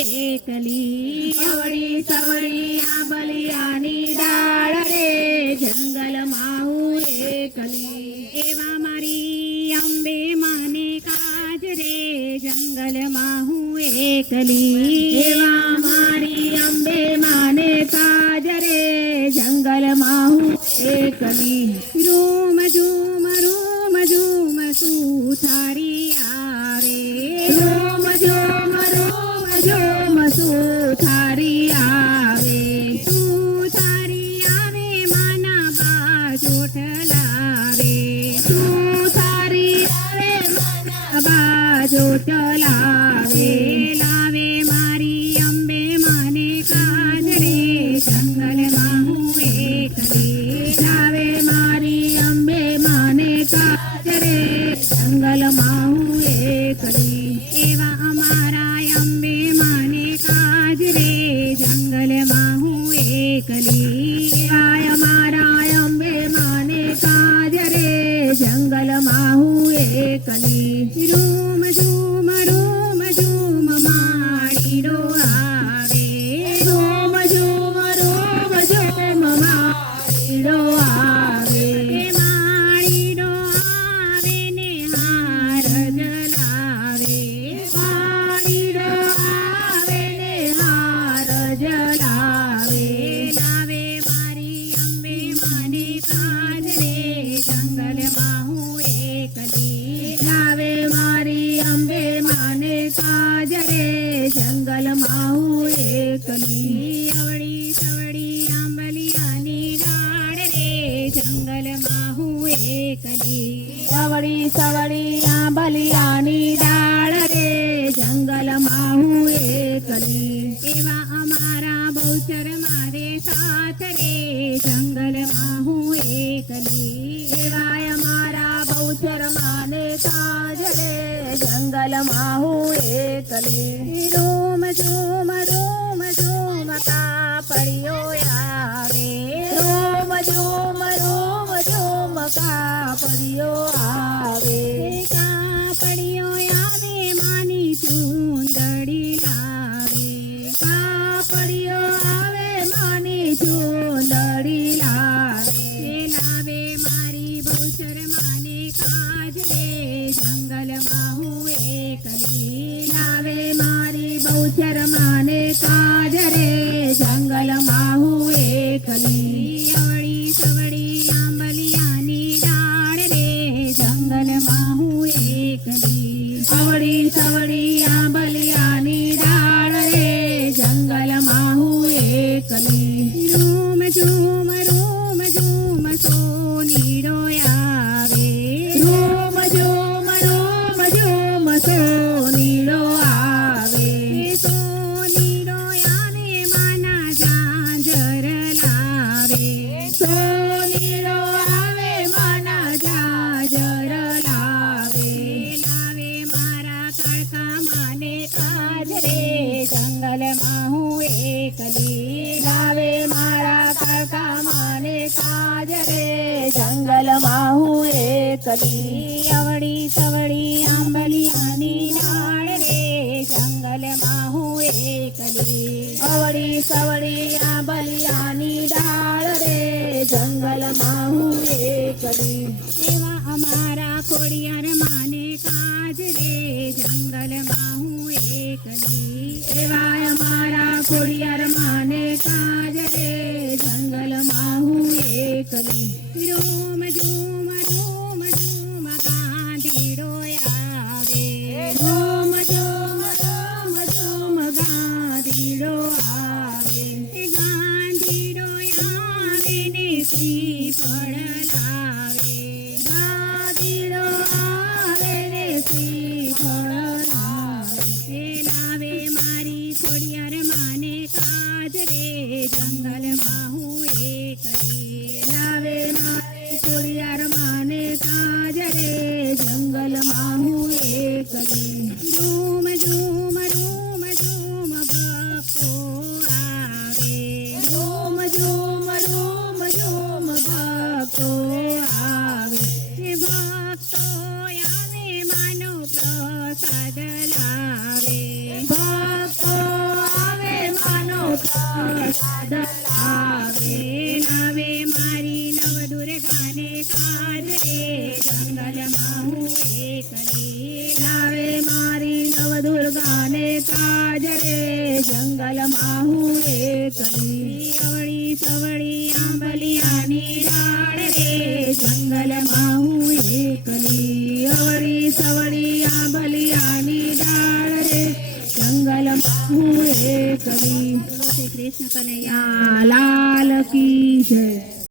એકલી અવળી સવળી આંબલિયાની ડાળ રે જંગલમાં હું એકલી એવા મારી અંબે માને કાજ રે જંગલમાં હું એકલી એવા મારી અંબે માને કાજ રે જંગલમાં હું એકલી રૂમ ઝૂમ સુથારી આવે રૂમ ઝૂમ સુથારી આવે સુથારી આવે માના બાજોટ લાવે સુથારી આવે માના બાજોટ લાવે લાવે મારી અંબે માને કાજ રે જંગલમાં હું એકલી લાવે મારી અંબે માને કાજ રે જંગલમાં હું એકલી એવા અમારા અંબે માને કાજ રે જંગલમાં હું એકલી એવા અમારા અંબે માને કાજ રે જંગલમાં હું એકલી રૂમ ઝૂમ માળીડો આવે રૂમ ઝૂમ માળીડો આવે માળીડો આવે ને હાર જલાવે માળીડો આવે ને હાર જલાવે લાવે મારી અંબે માને કાજ રે જંગલમાં હું એકલી લાવે મારી અંબે માને કાજ રે જંગલમાં હું એકલી અવળી સવળી આંબલિયાની ડાળ રે જંગલમાં હું એકલી અવળી સવળી આંબલિયાની ડાળ રે જંગલમાં હું એકલી એવા અમારા બહુચર મારે સાથ રે જંગલમાં હું એકલી એવા અમારા બહુચર માને કાજ રે જંગલમાં હું એકલી રૂમ ઝૂમ કાપડિયો આવે રૂમ ઝૂમ કાપડિયો આવે કાપડિયો આવે માની ચૂંદડી લાવે કાપડિયો આવે માની ચૂંદડી લાવે લાવે મારી બહુચર માને કાજ રે જંગલમાં હું એકલી લાવે મારી બહુચર માને કાજ રે જંગલમાં હું એકલી અવળી સવળી આંબલિયાની ડાળ રે જંગલમાં હું એકલી અવળી સવળી આંબલિયાની ડાળ રે જંગલમાં હું એકલી રૂમ ઝૂમ સોનીડો આવે રૂમ ઝૂમ સોનીડો આવે સોનીડો આવે માના ઝાંઝર લાવે સોનીડો આવે માના ઝાંઝર લાવે લાવે મારા કાળકા માને કાજ રે જંગલમાં હું એકલી લાવે મારા કાળકા માને કાજ રે જંગલમાં હું એકલી અવળી સવળી આંબલિયાની ડાળ રે જંગલમાં હું એકલી અવળી સવળી આંબલિયાની ડાળ રે જંગલમાં હું એકલી એવા અમારા ખોડિયાર માને કાજ રે જંગલમાં હું એકલી એવા અમારા ખોડિયાર માને કાજ રે જંગલમાં હું એકલી રૂમ ઝૂમ ગાંધીડો આવે રૂમ ઝૂમ ગાંધીડો આવે ગાંધીડો આવે ને શ્રીફળ લાવે ગાંધીડો આવે ને શ્રીફળ લાવે લાવે મારી ખોડિયાર માને કાજ રે જંગલમાં હું એકલી લાવે મારી ખોડિયાર માને કાજ રે જંગલમાં હું એકલી રૂમ ઝૂમ ભક્તો આવે રૂમ ઝૂમ ભક્તો આવે ભક્તો આવે માનો પ્રસાદ લાવે ભક્તો સાધન લાવે લાવે મારી નવદુર્ગાને કાજ રે જંગલમાં હું એકલી લાવે મારી નવદુર્ગાને કાજ રે જંગલમાં હું એકલી અવળી સવળી આંબલિયાની ડાળ રે જંગલમાં હું એકલી અવળી સવળી આંબલિયાની ડાળ રે જંગલમાં હું એકલી. શ્રી કૃષ્ણ કનૈયા લાલ કી જય.